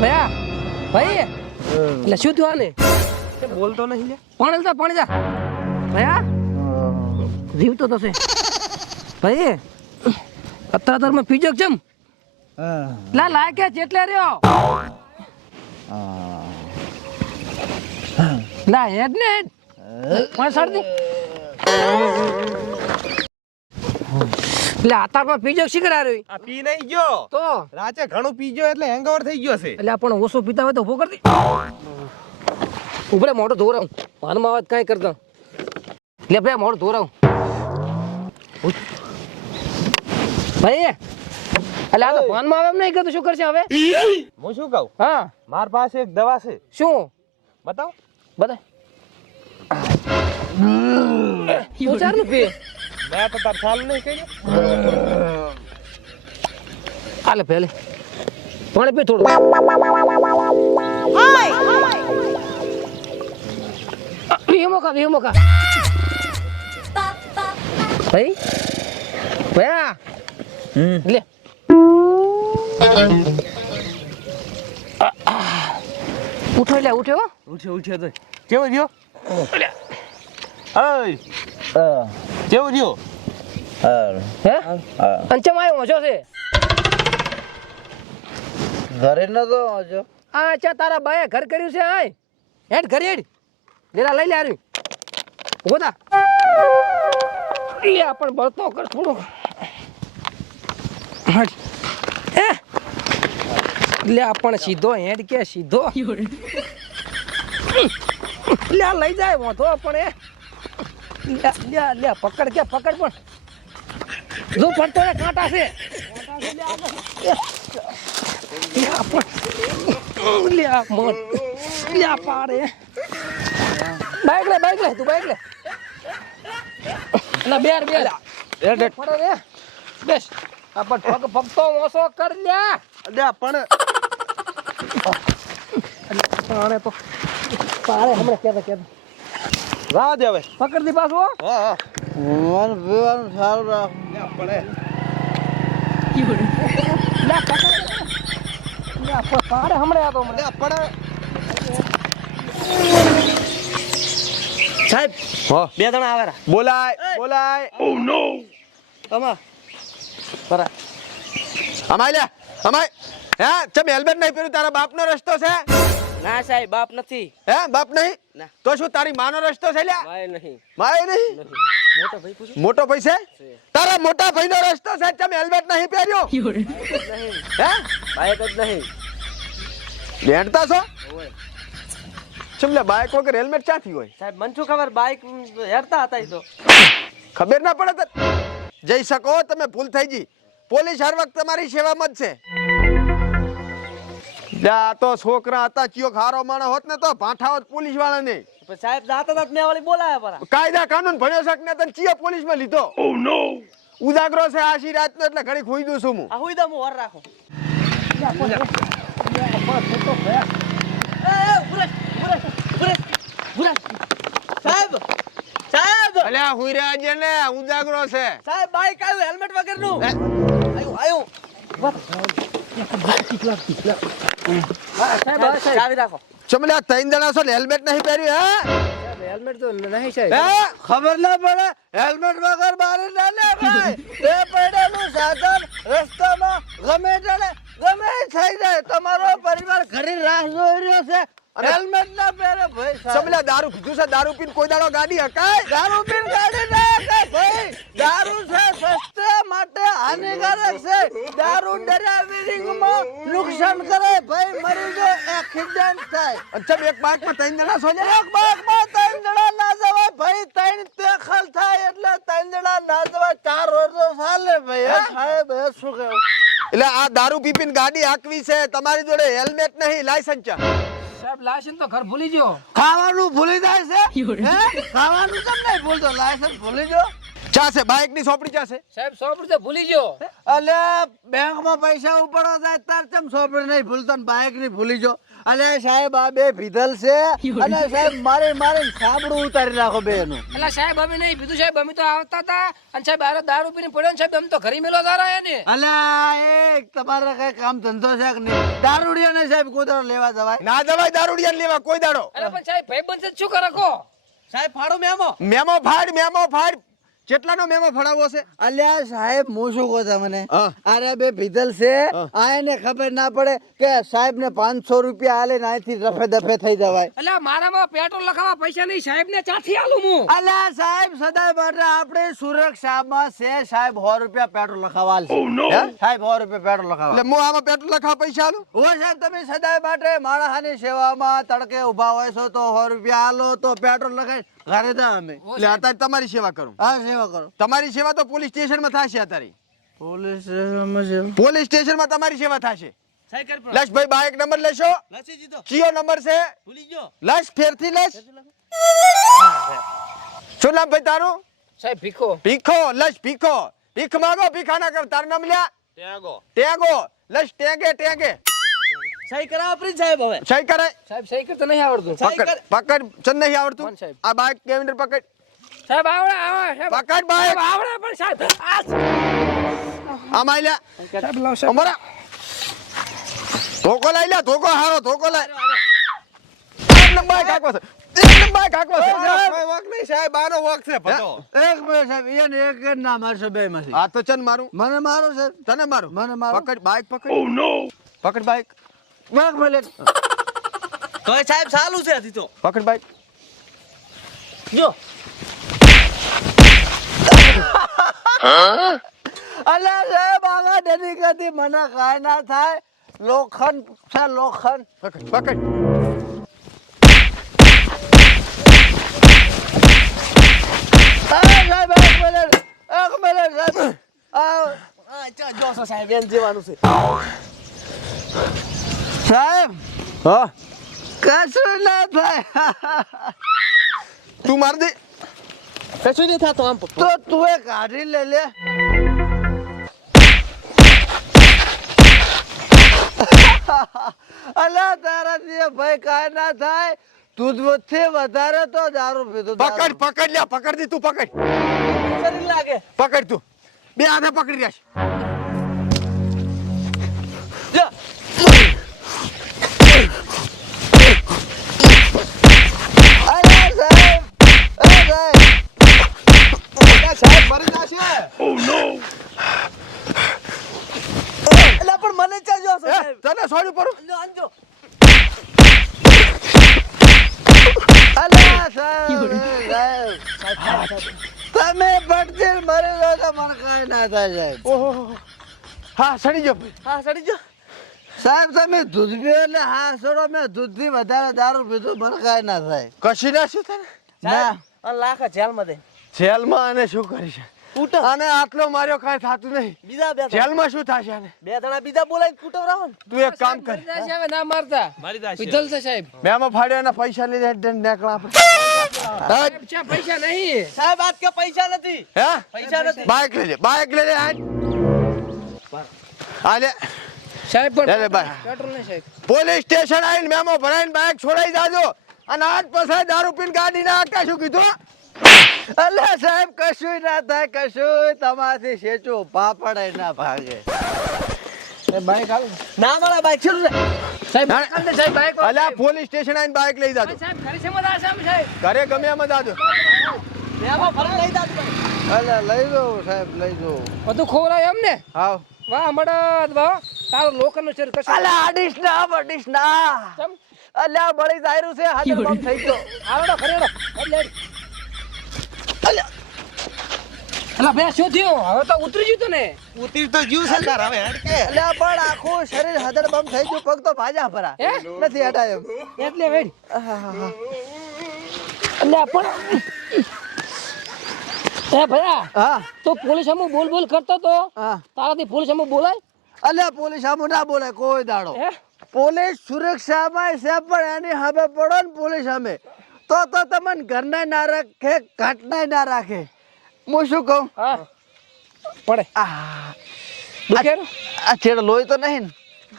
ભયા ભાઈ એટલે શું થયું આને બોલતો નહીં લે પાણી જા ભયા જીવતો થશે ભાઈ અત્યારે માં પીજો કેમ લા લાય કે જેટલે રહ્યો લા હેડ ને હેડ પણ સરદી એટલે આતારમાં પીજો શીખડા રહ્યો આ પી નહીં ગયો તો રાતે ઘણું પી ગયો એટલે હેંગઓવર થઈ ગયો છે એટલે પણ ઓછો પીતા હોય તો ઉભો કરી દે ઉભરે મોઢું ધોરાવું ભાનમાં વાત કાંઈ કરતા લે ભાઈ મોઢું ધોરાવું ભાઈ એટલે આ તો ભાનમાં આવે એમ નહીં કરતું શું કરશે હવે હું શું કહું હા માર પાસે એક દવા છે શું બતાવ બતાય તું ચાર નું પી મેં તો તાર ચાલુ નહીં કર્યું હાલે પહેલે પાણી પી થોડું વીમો કા ભાઈ ભયા લે ઉઠો લે ઉઠ્યો ઉઠ્યો તો કેવો રહ્યો ઓય કેવો રહ્યો હે અંચમ આવ્યો મજો છે ઘરે નતો આવજો આ અચ્છા તારા બાએ ઘર કર્યું છે આય હેડ ઘર હેડ લેરા લઈ લે આરી ઉભો થા લે પણ બળતો કર થોડો હટ એ લે પણ સીધો હેડ કે સીધો લે લઈ જાય મોઢો પણ એ લે પકડ કે પકડ પણ જો પડતો ને કાંટા છે લે મત લે પાડે બાઈક લે તું બાઈક લે ના બેર પડે રે બેસ આપણ ફક્તો ઓસો કર લે પણ પાડે તો પાડે હમણાં કેતા રાહ દે હવે પકડ દી પાછો હા મન પીવાનું સારું રાખ પડે લે પકડ લે પાડે હમણાં આ તો હમણાં પડે સાહેબ હો બે જણા આવેરા બોલાય ઓ નો તમા બરા અમાય હે ચમ હેલ્મેટ નહીં પહેર્યું તારા બાપનો રસ્તો છે ના સાહેબ બાપ નથી હે બાપ નહીં ના. તો શું તારી માનો રસ્તો છે લ્યા માય નહીં માય નહીં મોટો ભાઈ પૂછો મોટો ભાઈ છે તારા મોટા ભાઈનો રસ્તો છે ચમ હેલ્મેટ નહીં પહેર્યો નહીં હે બાઈક જ નહીં બેઠતા છો ચમલે બાઈક વગર હેલ્મેટ ક્યાંથી હોય સાહેબ મન શું ખબર બાઈક હેરતા હતા ઈ તો ખબર ના પડે તો જઈ શકો તમે ભૂલ થઈ ગઈ પોલીસ હર વખત તમારી સેવામાં જ છે જા તો છોકરા હતા કયો ખારો માણસ હોત ને તો ભાઠાવત પોલીસ વાળા ને સાહેબ જાતા તા મેં વાળી બોલાયા પરા કાયદા કાનૂન ભણ્યો શક ને તને ચિયા પોલીસ માં લીધો ઓ નો ઉજાગરો છે આશી રાત નો એટલે ઘડી ખોઈ દઉં છું હું આ હુઈ દમ ઓર રાખો સાહેબ અલ્યા હુઈ રહ્યા છે ને ઉજાગરો છે સાહેબ બાઈક આવ્યું હેલ્મેટ વગર નું આવ્યું ચાવી રાખો ચમલ્યા ત્રણ જણા છો ને હેલ્મેટ નહીં પહેર્યું હે હેલ્મેટ તો નહીં સાહેબ હે ખબર ના પડે હેલ્મેટ વગર બહાર ના લે ભાઈ તે પડેલું સાધન રસ્તામાં ગમે થઈ જાય તમારો પરિવાર ઘરે રાહ જોઈ રહ્યો છે હેલ્મેટ ના પહેરે ભાઈ સમલા દારૂ પીધું છે દારૂ પીને કોઈ દાડો ગાડી હકાય દારૂ પીને ગાડી ના હકાય ભાઈ દારૂ છે સ્વાસ્થ્ય માટે હાનિકારક છે દારૂ ડ્રાઇવિંગમાં નુકસાન કરે ભાઈ મરી જાય એક્સિડન્ટ થાય અચ્છા એક બાઇકમાં ત્રણ જણા છો એક બાઇકમાં ત્રણ જણા ના જવાય ભાઈ ત્રણ તેખલ થાય એટલે ત્રણ જણા ના જવાય ચાર વર્ષો ચાલે ભાઈ સાહેબ શું કહેવું એટલે આ દારૂ પીપીને ગાડી હાંકવી છે તમારી જોડે હેલ્મેટ નહીં લાયસન્સ છે સાહેબ લાયસન્સ તો ઘર ભૂલી ગયો ખાવાનું ભૂલી જાય છે હે ખાવાનું કેમ નહીં ભૂલતો લાયસન્સ ભૂલી ગયો ચાસે બાઇક ની સોપડી ચાસે સાહેબ 100 તો ભૂલી ગયો. અલે બેંકમાં પૈસા ઉપાડો જાય તાર ચમ સોપડી નહીં ભૂલતો ને બાઇક ની ભૂલી જો. અલે સાહેબ આ બે ભીધલ છે અને સાહેબ મારી સાબડું ઉતારી નાખો બે નું. એટલે સાહેબ અમે નહીં પીધું સાહેબ, અમે તો આવતા હતા અને સાહેબ આરો દારૂ પીને પડ્યો ને સાહેબ અમે તો ઘરે મેલો દારા એને. અલ્યા એક તમારે કઈ કામ ધંધો છે કે નહીં? દારૂડિયા ને સાહેબ કૂતરો લેવા જવાય? ના દવાય દારૂડિયા લેવા કોઈ દાડો. અરે પણ સાહેબ ભાઈબંધ છે શું કરે કો? સાહેબ ફાડો મેમો. મેમો ફાડ કેટલાનો મેમો ફડાવો છે? અલ્યા સાહેબ હું શું કહું તમને, હા. અરે બે ભીધલ છે આ એને ખબર ના પડે કે સાહેબ ને 500 રૂપિયા આલે ને અહીંથી રફે દફે થઈ જવાય. એટલે મારામાં પેટ્રોલ લખાવા પૈસા નહીં સાહેબ ને ચાથી આલું હું. અલ્યા સાહેબ સદાય માટે આપણે સુરક્ષામાં છે સાહેબ 100 રૂપિયા પેટ્રોલ લખાવા આલશે. હે? સાહેબ 100 રૂપિયા પેટ્રોલ લખાવા. એટલે હું આમાં પેટ્રોલ લખાવા પૈસા આલું? ઓ સાહેબ તમે સદાય માટે માણસની સેવામાં તડકે ઊભા હોય છો તો 100 રૂપિયા આલો તો પેટ્રોલ લખાય ઘરે જા અમે. એટલે અત્યારે તમારી સેવા કરું. હા સેવા કરો. તમારી સેવા તો પોલીસ સ્ટેશનમાં થશે અત્યારે. પોલીસ સ્ટેશનમાં સેવા. પોલીસ સ્ટેશનમાં તમારી સેવા થશે. લક્ષભાઈ બાઇક નંબર લેશો? કયો નંબર છે? લક્ષ ફેરથી લક્ષ. શું નામ ભાઈ તારું? સાહેબ ભીખો. ભીખો. લક્ષ ભીખો. ભીખ માંગો ભીખાના કર. તારું નામ લ્યા? ટેગો. લક્ષ ટેગે. સહી કરાવો પ્રિન્સ સાહેબ હવે. સહી કરાય. સાહેબ સહી કરતા નહીં આવડતું. પકડ ચંદ નહીં આવડતું? કોણ સાહેબ? આ બાઇક કેમેન્ડર પકડ. સાહેબ આવડે સાહેબ. પકડ બાઇક. સાહેબ આવડે પણ સાહેબ આમાં લ્યા. સાહેબ લાવ સાહેબ. અમારા ધોકો લઈ લ્યા. ધોકો હારો ધોકો લઈ. બાઇક હાકવો છે. બાઇક હાકવો છે. વોક નહીં સાહેબ આનો વોક છે ભતો. એક મિનિટ સાહેબ એને એક જ ના મારશો બે માંથી. આ તો ચંદ મારું. મને મારો સાહેબ. તને મારું. મને મારો. પકડ બાઇક પકડ. ઓ નો. પકડ બાઇક. વોક ભલે. તો સાહેબ ચાલુ છે હજી તો. પકડ બાઇક. જો અલ્યા સાહેબ આગા ડેલી કદી મને કાંઈ ના થાય. લોખંડ છે લોખંડ. પકડ. સાહેબ એક મિનિટ સાહેબ. સાહેબ એમ જેવાનું છે. સાહેબ હા કશું ના થાય. તું માર દે. કશું નહીં થતો આમ તો તું એ કાઢી લે. અલ્યા તારાથી ભાઈ કાંઈ ના થાય. દૂધથી વધારે તો દારૂ પીધું. પકડ લ્યા. પકડ દે તું. પકડ શરીર લાગે. પકડ તું. બે હાથે પકડી રહ્યા જા. અલ્યા સાહેબ સાહેબ મરી જશે. એટલે પણ મને ચા જો સાહેબ. તને સોડ્યું પડું. આંજો. અલ્યા સાહેબ તમે પડતી મરી જાઓ તો મને કાંઈ ના થાય સાહેબ. ઓહો હા સડી ગયો. હા સડી જો. સાહેબ તમે દૂધ પીઓ એટલે હા છોડો. મેં દૂધથી વધારે દારૂ પીધું મને કાંઈ ના થાય. કશી ના શું તને? ના લાખ જેલમાં દે. જેલમાં અને શું કરી છે? કૂટો. અને આટલો માર્યો કાંઈ થતું નહીં. બીજા બે જેલમાં શું થશે આને? બે જણા બીજા બોલાય કૂટો રાવો ને. તું એક કામ કર. મરી જશે હવે ના મારતા. પીધલ છે સાહેબ. મેમાં ફાડ્યો એના પૈસા લઈ જાય નીકળ આપણે. સાહેબ ચા પૈસા નહીં. સાહેબ આજ કે પૈસા નથી. હે પૈસા નથી. બાઇક લેજે. બાઇક લેજે. હાલે સાહેબ લે લે પણ ભાઈ. પેટ્રોલ નહીં સાહેબ. પોલીસ સ્ટેશન આવીને મેમો ભરાઈને બાઇક છોડાઈ જાજો. અને આજ પછી દારૂ પીને ગાડી ના આકા. શું કીધું? અલ્યા સાહેબ કશું ના થાય. કશું તમારાથી સેચું પાપડ ના ભાગે. એ બાઈક હાલો. ના મારા બાઈક છે ને. સાહેબ ના. અંદર સાહેબ બાઈક વાળો. અલ્યા પોલીસ સ્ટેશન આવીને બાઇક લઈ જાજો. સાહેબ ઘરે છે મજા આવશે સાહેબ. ઘરે ગમે એમ જાજો. બેમાં ફરી લઈ જાત ભાઈ. અલ્યા લઈ જાઓ સાહેબ લઈ જાઓ. બધું ખોરાય એમ ને. આવ. વાહ મડદ વાહ. તારો લોખંડનો શરીર કશું. અલ્યા અડીશ ના. ચમ. અલ્યા બળી જાયરું છે હાજર બમ થઈ ગયો. આરોડો ખરેડો. અલા બે શું થયું? હવે તો ઉતરી ગયું તું ને. ઉતરી તો જીવ છે તાર હવે હેડ કે. અલ્યા પણ આખું શરીર હાજર બમ થઈ ગયું. પગ તો ભાજા ભરા હે? નથી હટાયો. એટલે વેડ. અલ્યા પણ એ ભયા હા તો પોલીસ સામે બોલ કરતો તો હા. તારાથી પોલીસ સામે બોલાય? અલ્યા પોલીસ આમ ના બોલે કોઈ દાડો. હે? પોલીસ સુરક્ષામાં છે પણ એની સામે પડો ને પોલીસ સામે તો તમને ઘરના ના રાખે ઘાટના ના રાખે. હું શું કહું હા પડે આ દુખે આ છેડ લોહી તો નહીં ને?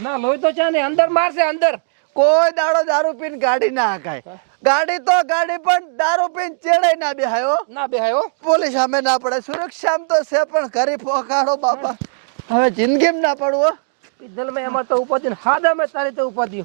ના લોહી તો છે ને અંદર મારશે અંદર કોઈ દાડો દારૂ પીને ગાડી ના હકાય ગાડી તો ગાડી પણ દારૂ પીને ચેડે ના બેહાય હો ના બેહાય હો પોલીસ સામે ના પડે સુરક્ષામાં તો છે પણ ઘરે પોકાડો બાપા હવે જિંદગીમાં ના પડવું હો દિલ મેં એમાં તો ઉપાધિ હાદા મેં તારી તો ઉપાધિ